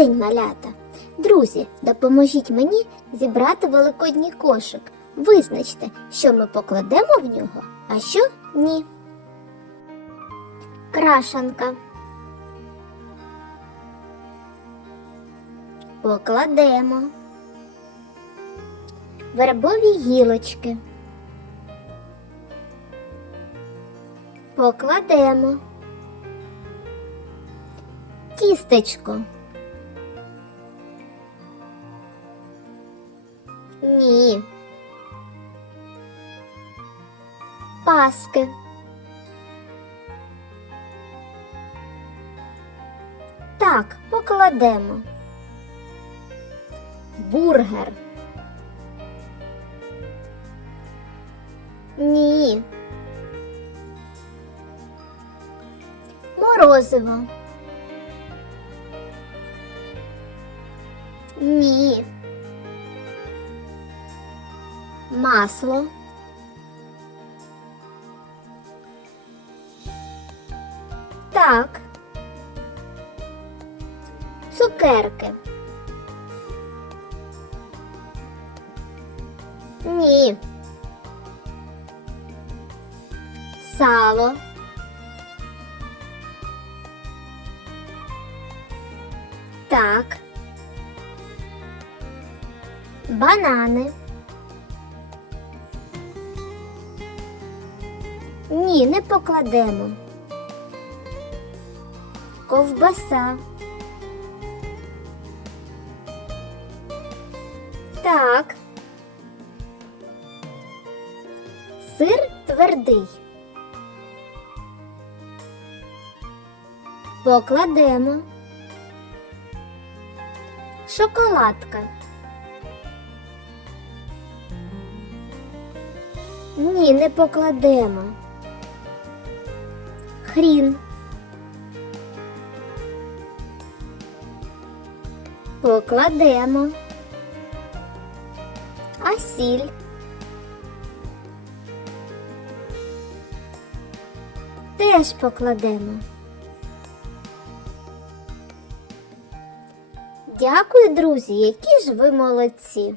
день, малята! Друзі, допоможіть мені зібрати великодній кошик. Визначте, що ми покладемо в нього, а що ні. Крашанка. Покладемо. Вербові гілочки. Покладемо. Тістечко. Ні. Паски. Так, покладемо. Бургер. Ні. Морозиво. Ні. Масло. Так. Цукерки. Ні. Сало. Так. Банани. Ні, не покладемо. Ковбаса. Так. Сир твердий. Покладемо. Шоколадка. Ні, не покладемо. Хрін. Покладемо. А сіль. Теж покладемо. Дякую, друзі, які ж ви молодці!